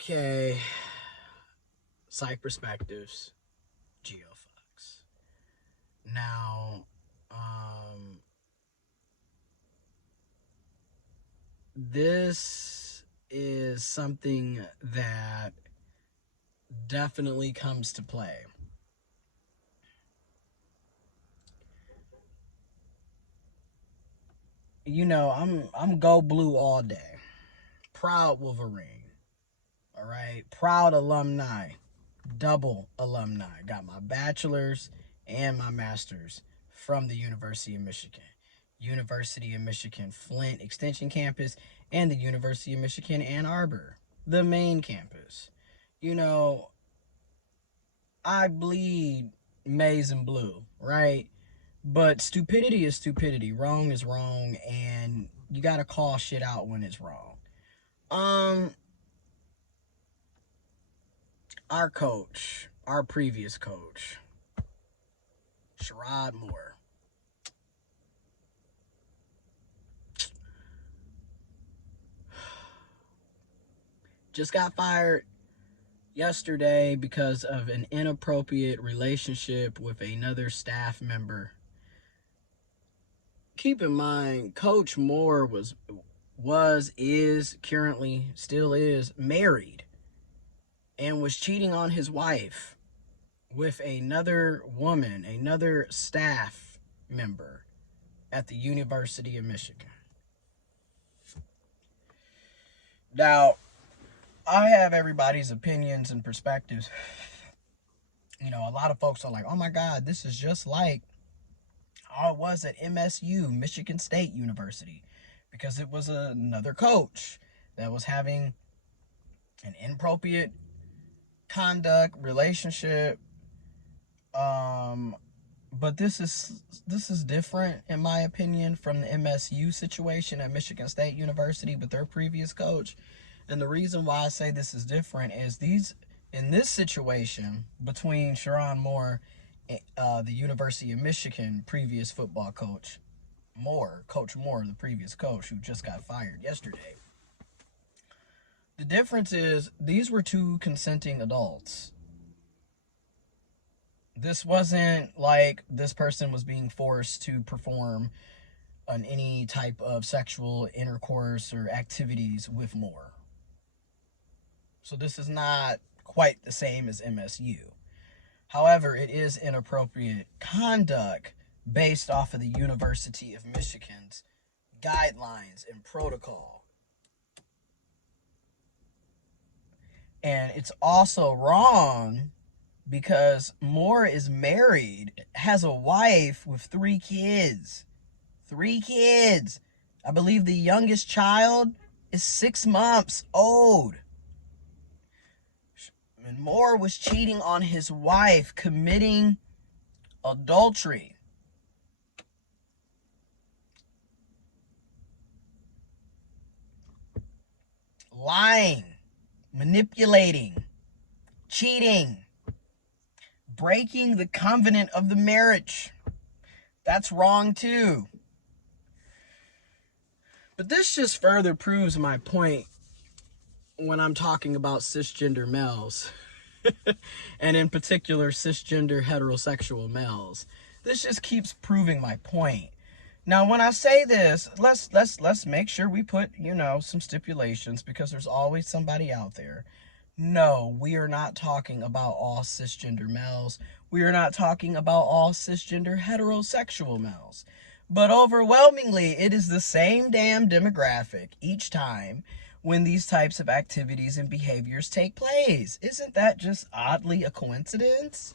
Okay. Psych perspectives. Geofucks. Now, this is something that definitely comes to play. You know, I'm go blue all day. Proud Wolverine. All right, proud alumni, double alumni. Got my bachelor's and my master's from the University of Michigan. University of Michigan Flint Extension Campus and the University of Michigan Ann Arbor, the main campus. You know, I bleed maize and blue, right? But stupidity is stupidity. Wrong is wrong, and you gotta call shit out when it's wrong. Um, our coach, our previous coach, Sherrone Moore, just got fired yesterday because of an inappropriate relationship with another staff member. Keep in mind, Coach Moore is currently still is married and was cheating on his wife with another woman, another staff member at the University of Michigan. Now, I have everybody's opinions and perspectives. You know, a lot of folks are like, oh my God, this is just like how it was at MSU, Michigan State University, because it was another coach that was having an inappropriate conduct, relationship. But this is different, in my opinion, from the MSU situation at Michigan State University with their previous coach. And the reason why I say this is different is in this situation between Sherrone Moore, the University of Michigan previous football coach, Coach Moore, the previous coach who just got fired yesterday. The difference is these were two consenting adults. This wasn't like this person was being forced to perform on any type of sexual intercourse or activities with Moore. So this is not quite the same as MSU. However, it is inappropriate conduct based off of the University of Michigan's guidelines and protocol. And it's also wrong because Moore is married, has a wife with 3 kids. 3 kids. I believe the youngest child is 6 months old. And Moore was cheating on his wife, committing adultery. Lying, manipulating, cheating, breaking the covenant of the marriage. That's wrong too. But this just further proves my point when I'm talking about cisgender males, and in particular cisgender heterosexual males. This just keeps proving my point. Now, when I say this, let's make sure we put, some stipulations, because there's always somebody out there. No, we are not talking about all cisgender males. We are not talking about all cisgender heterosexual males. But overwhelmingly, it is the same damn demographic each time when these types of activities and behaviors take place. Isn't that just oddly a coincidence?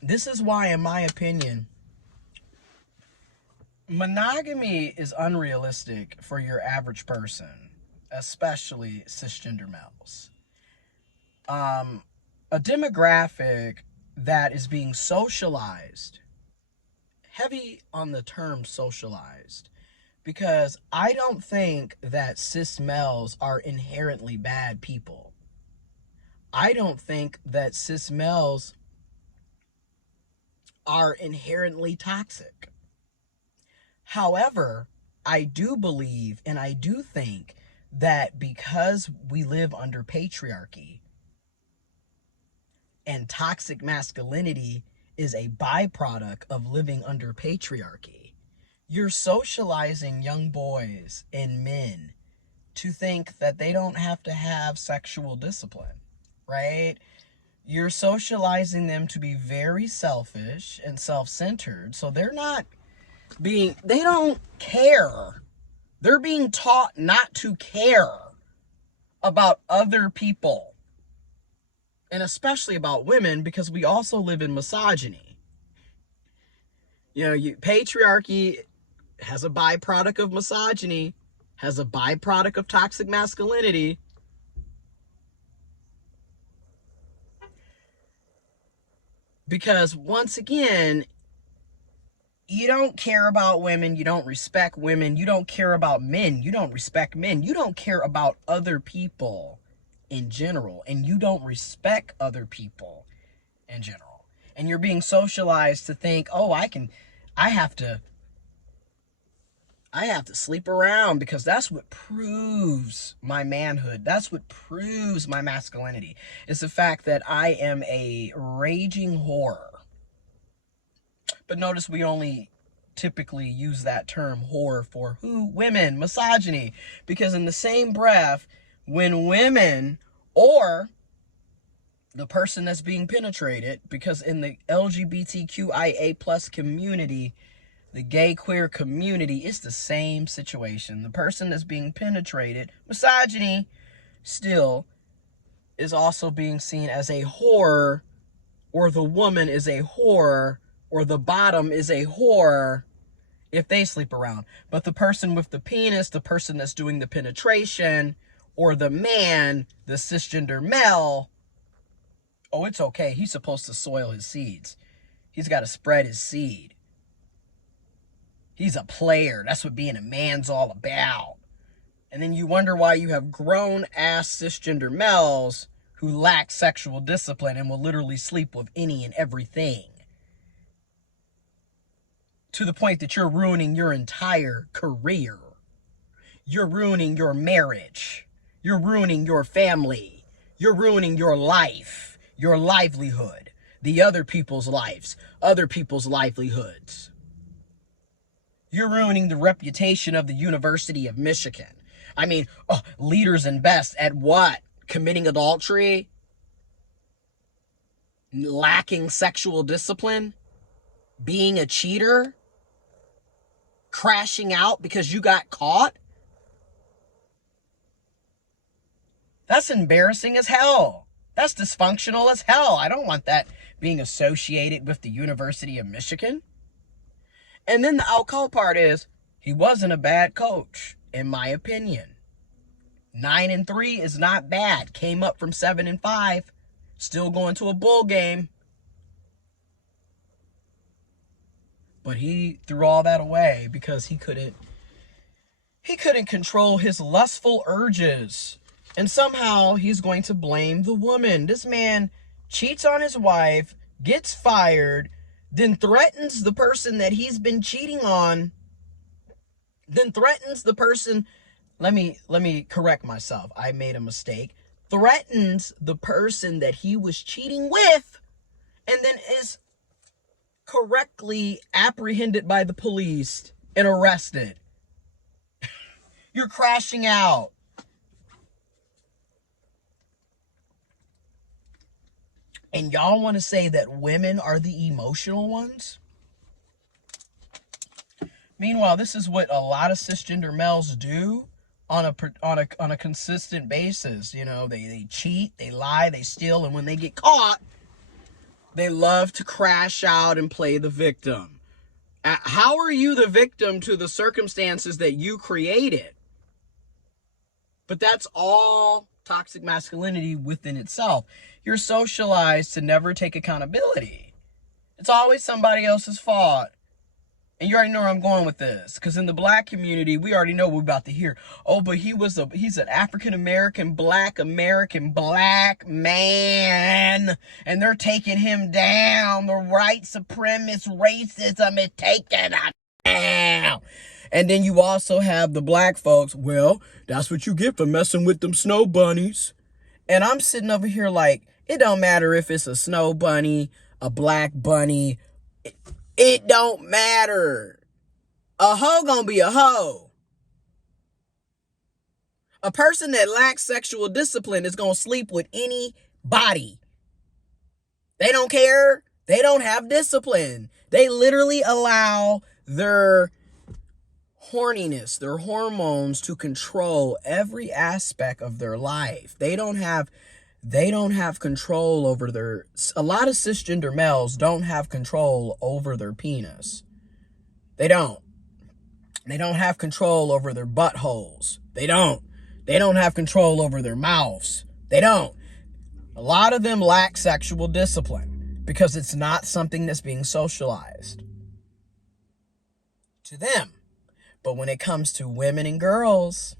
This is why, in my opinion, monogamy is unrealistic for your average person, especially cisgender males. A demographic that is being socialized, heavy on the term socialized, because I don't think that cis males are inherently bad people. I don't think that cis males are inherently toxic. However, I do believe and I do think that because we live under patriarchy and toxic masculinity is a byproduct of living under patriarchy, you're socializing young boys and men to think that they don't have to have sexual discipline, right? You're socializing them to be very selfish and self-centered. So they don't care. They're being taught not to care about other people. And especially about women, because we also live in misogyny. Patriarchy has a byproduct of misogyny, has a byproduct of toxic masculinity. Because once again, you don't care about women, you don't respect women, you don't care about men, you don't respect men, you don't care about other people in general, and you don't respect other people in general. And you're being socialized to think, oh, I have to sleep around because that's what proves my manhood. That's what proves my masculinity. It's the fact that I am a raging whore. But notice we only typically use that term whore for who? Women, misogyny. Because in the same breath, when women or the person that's being penetrated, because in the LGBTQIA plus community, the gay queer community, it's the same situation. The person that's being penetrated, misogyny, still is also being seen as a whore, or the woman is a whore, or the bottom is a whore if they sleep around. But the person with the penis, the person that's doing the penetration, or the man, the cisgender male, oh, it's okay. He's supposed to soil his seeds. He's got to spread his seed. He's a player. That's what being a man's all about. And then you wonder why you have grown-ass cisgender males who lack sexual discipline and will literally sleep with any and everything. To the point that you're ruining your entire career. You're ruining your marriage. You're ruining your family. You're ruining your life, your livelihood, the other people's lives, other people's livelihoods. You're ruining the reputation of the University of Michigan. I mean, leaders and best at what? Committing adultery? Lacking sexual discipline? Being a cheater? Crashing out because you got caught? That's embarrassing as hell. That's dysfunctional as hell. I don't want that being associated with the University of Michigan. And then the outcome part is, he wasn't a bad coach, in my opinion. 9-3 is not bad. Came up from 7-5. Still going to a bowl game. But he threw all that away because he couldn't control his lustful urges. And somehow he's going to blame the woman. This man cheats on his wife, gets fired, then threatens the person that he's been cheating on, then threatens the person, let me correct myself, I made a mistake, threatens the person that he was cheating with, and then is correctly apprehended by the police and arrested. You're crashing out. And y'all want to say that women are the emotional ones? Meanwhile, this is what a lot of cisgender males do on a consistent basis. You know, they cheat, they lie, they steal, and when they get caught, they love to crash out and play the victim. How are you the victim to the circumstances that you created? But that's all toxic masculinity within itself. You're socialized to never take accountability. It's always somebody else's fault. And you already know where I'm going with this. Because in the black community, we already know what we're about to hear. Oh, but he's an African-American, black man. And they're taking him down. The white supremacist racism is taking him And then you also have the black folks, well, that's what you get for messing with them snow bunnies. And I'm sitting over here like, it don't matter if it's a snow bunny, a black bunny. It don't matter. A hoe gonna be a hoe. A person that lacks sexual discipline is gonna sleep with anybody. They don't care. They don't have discipline. They literally allow their horniness, their hormones to control every aspect of their life. They don't have control over a lot of cisgender males don't have control over their penis. They don't have control over their buttholes. They don't have control over their mouths. They don't. A lot of them lack sexual discipline because it's not something that's being socialized to them. But when it comes to women and girls,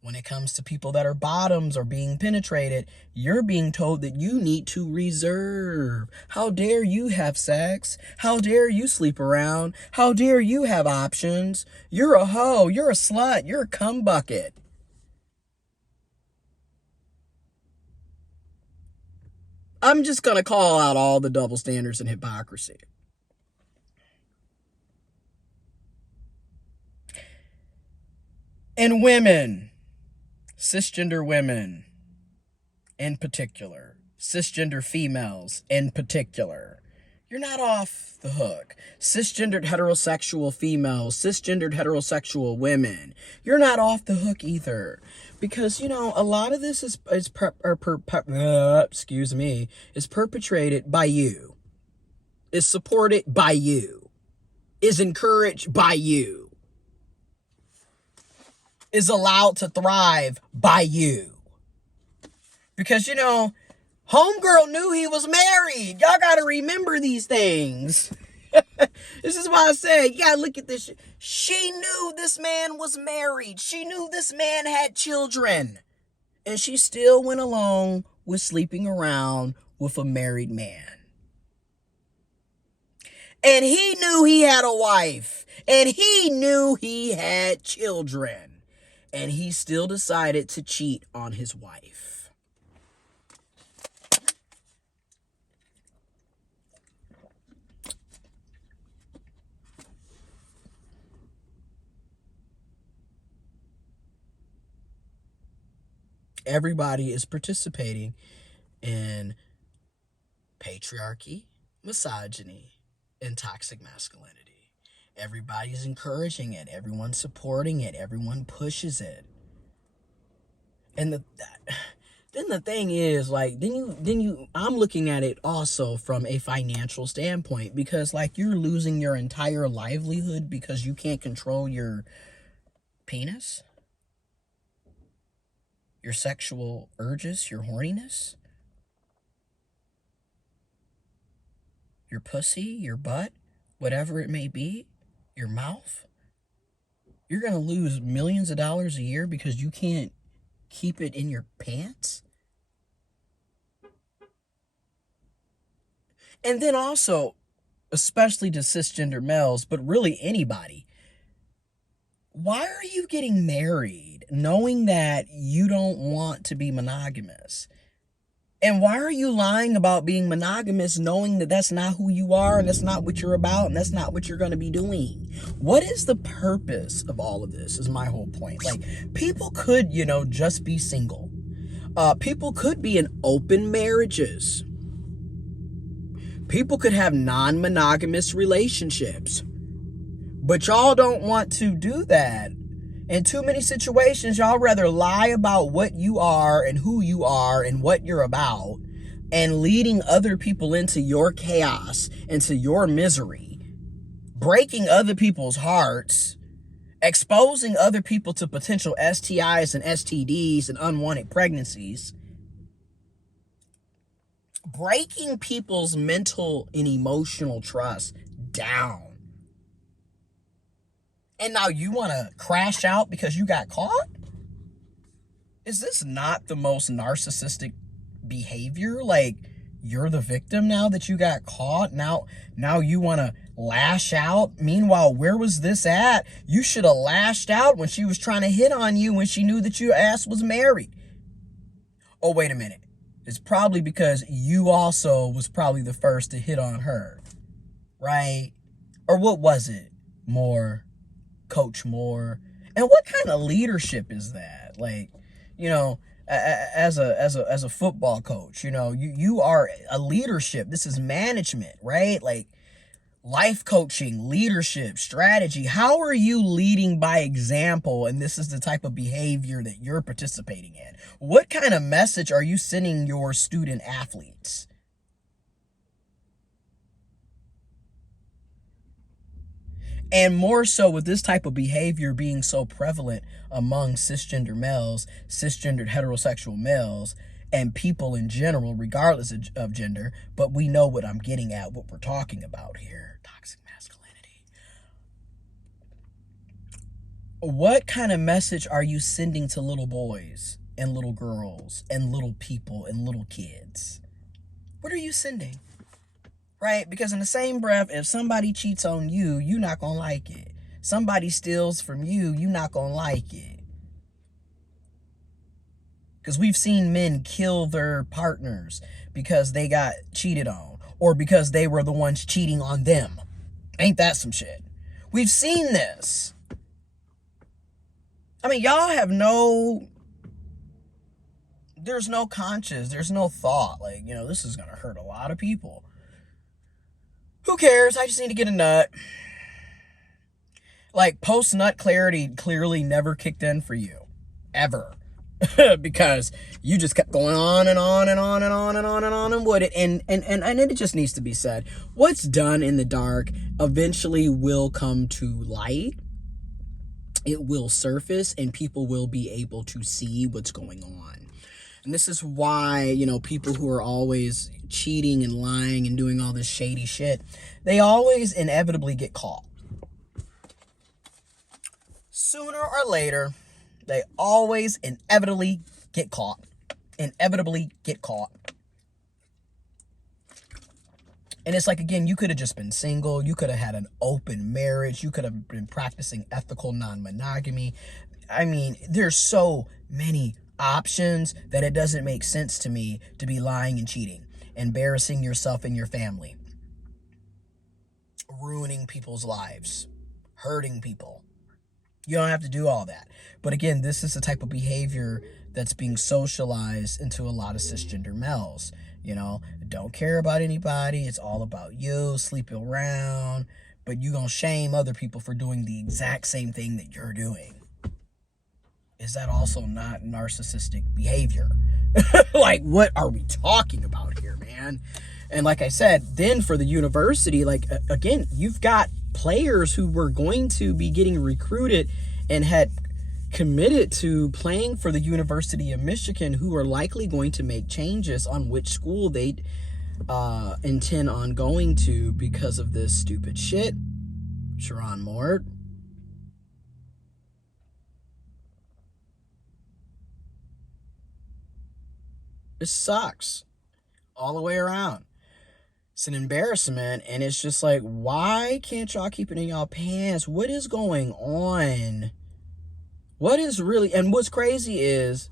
when it comes to people that are bottoms or being penetrated, you're being told that you need to reserve. How dare you have sex? How dare you sleep around? How dare you have options? You're a hoe. You're a slut. You're a cum bucket. I'm just going to call out all the double standards and hypocrisy. And women, cisgender women in particular, cisgender females in particular, you're not off the hook. Cisgendered heterosexual females, cisgendered heterosexual women, you're not off the hook either. Because, you know, a lot of this is perpetrated by you, is supported by you, is encouraged by you, is allowed to thrive by you. Because, you know, homegirl knew he was married. Y'all got to remember these things. This is why I said, you got to look at this. She knew this man was married. She knew this man had children. And she still went along with sleeping around with a married man. And he knew he had a wife. And he knew he had children. And he still decided to cheat on his wife. Everybody is participating in patriarchy, misogyny, and toxic masculinity. Everybody's encouraging it. Everyone's supporting it. Everyone pushes it. And then the thing is, like, I'm looking at it also from a financial standpoint, because, like, you're losing your entire livelihood because you can't control your penis, your sexual urges, your horniness, your pussy, your butt, whatever it may be. Your mouth, you're going to lose millions of dollars a year because you can't keep it in your pants. And then also, especially to cisgender males, but really anybody, why are you getting married knowing that you don't want to be monogamous? And why are you lying about being monogamous knowing that that's not who you are and that's not what you're about and that's not what you're going to be doing? What is the purpose of all of this is my whole point. Like, people could, you know, just be single. People could be in open marriages. People could have non-monogamous relationships. But y'all don't want to do that. In too many situations, y'all rather lie about what you are and who you are and what you're about, and leading other people into your chaos, into your misery, breaking other people's hearts, exposing other people to potential STIs and STDs and unwanted pregnancies, breaking people's mental and emotional trust down. And now you want to crash out because you got caught? Is this not the most narcissistic behavior? Like, you're the victim now that you got caught. Now you want to lash out. Meanwhile, where was this at? You should have lashed out when she was trying to hit on you when she knew that your ass was married. Oh, wait a minute. It's probably because you also was probably the first to hit on her, right? Or what was it? More, coach more. And what kind of leadership is that? Like, you know, as a football coach, you know, you are a leadership. This is management, right? Like life coaching, leadership, strategy. How are you leading by example? And this is the type of behavior that you're participating in. What kind of message are you sending your student athletes? And more so with this type of behavior being so prevalent among cisgender males, cisgendered heterosexual males, and people in general, regardless of gender. But we know what I'm getting at, what we're talking about here. Toxic masculinity. What kind of message are you sending to little boys and little girls and little people and little kids? What are you sending? Right? Because in the same breath, if somebody cheats on you, you're not going to like it. Somebody steals from you, you're not going to like it. Because we've seen men kill their partners because they got cheated on or because they were the ones cheating on them. Ain't that some shit? We've seen this. I mean, y'all have there's no conscience, there's no thought. Like, you know, this is going to hurt a lot of people. Who cares? I just need to get a nut. Like, post-nut clarity clearly never kicked in for you. Ever. Because you just kept going on and on and on and on and on and on and would it. And it just needs to be said. What's done in the dark eventually will come to light. It will surface and people will be able to see what's going on. And this is why, you know, people who are always cheating and lying and doing all this shady shit, they always inevitably get caught. Sooner or later, they always inevitably get caught. Inevitably get caught. And it's like, again, you could have just been single. You could have had an open marriage. You could have been practicing ethical non-monogamy. I mean, there's so many options that it doesn't make sense to me to be lying and cheating, embarrassing yourself and your family, ruining people's lives, hurting people. You don't have to do all that. But again, this is the type of behavior that's being socialized into a lot of cisgender males. You know, don't care about anybody. It's all about you, sleep around, but you gonna shame other people for doing the exact same thing that you're doing. Is that also not narcissistic behavior? Like, what are we talking about here, man? And like I said, then for the university, like, again, you've got players who were going to be getting recruited and had committed to playing for the University of Michigan who are likely going to make changes on which school they intend on going to because of this stupid shit. Sherrone Mort. This sucks all the way around. It's an embarrassment, and it's just like, why can't y'all keep it in y'all pants? What is going on? What is really, and what's crazy is,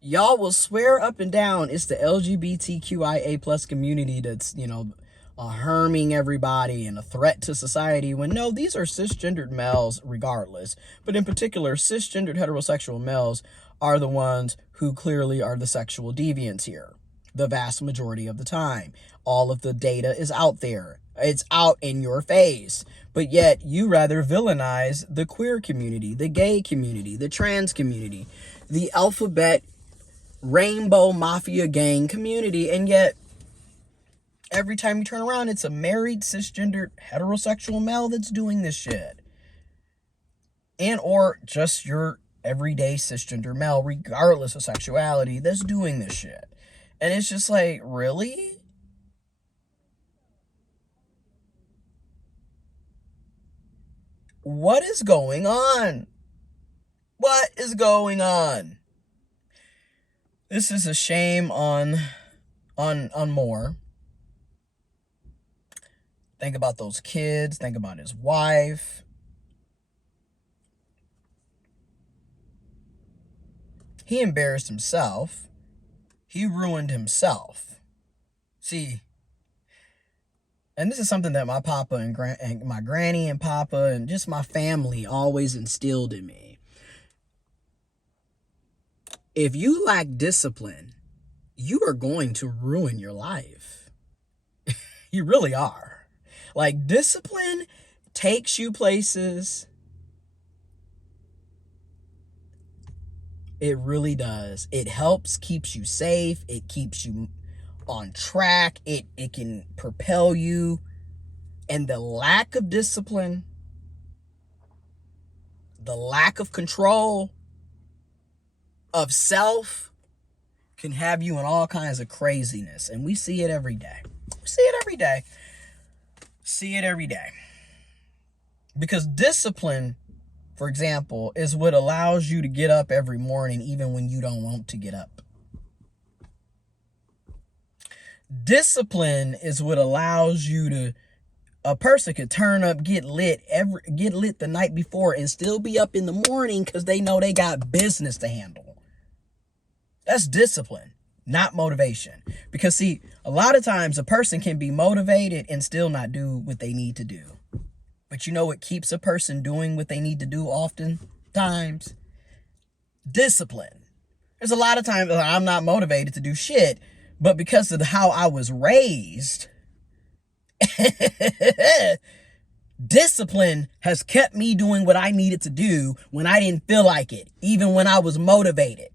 y'all will swear up and down it's the LGBTQIA plus community that's, you know, harming everybody and a threat to society, when no, these are cisgendered males regardless. But in particular, cisgendered heterosexual males are the ones who clearly are the sexual deviants here. The vast majority of the time. All of the data is out there. It's out in your face. But yet you rather villainize the queer community, the gay community, the trans community, the alphabet rainbow mafia gang community. And yet every time you turn around, it's a married cisgendered heterosexual male that's doing this shit. And or just your everyday cisgender male, regardless of sexuality, that's doing this shit. And it's just like, really? What is going on? What is going on? This is a shame on on more. Think about those kids. Think about his wife. He embarrassed himself. He ruined himself. See, and this is something that my papa and my granny and papa and just my family always instilled in me. If you lack discipline, you are going to ruin your life. You really are. Like, discipline takes you places. It really does. It helps, keeps you safe. It keeps you on track. It can propel you. And the lack of discipline, the lack of control of self can have you in all kinds of craziness. And we see it every day. We see it every day. See it every day. Because discipline, for example, is what allows you to get up every morning even when you don't want to get up. Discipline is what allows you to, a person could turn up, get lit the night before and still be up in the morning because they know they got business to handle. That's discipline, not motivation. Because see, a lot of times a person can be motivated and still not do what they need to do. But you know what keeps a person doing what they need to do oftentimes? Discipline. There's a lot of times I'm not motivated to do shit, but because of how I was raised, discipline has kept me doing what I needed to do when I didn't feel like it, even when I was motivated,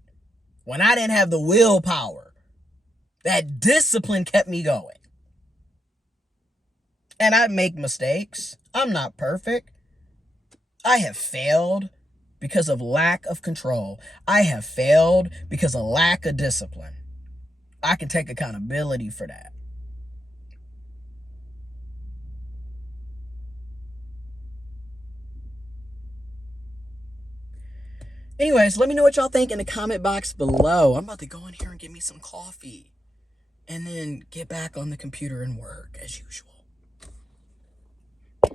when I didn't have the willpower. That discipline kept me going. And I make mistakes. I'm not perfect. I have failed because of lack of control. I have failed because of lack of discipline. I can take accountability for that. Anyways, let me know what y'all think in the comment box below. I'm about to go in here and get me some coffee and then get back on the computer and work as usual.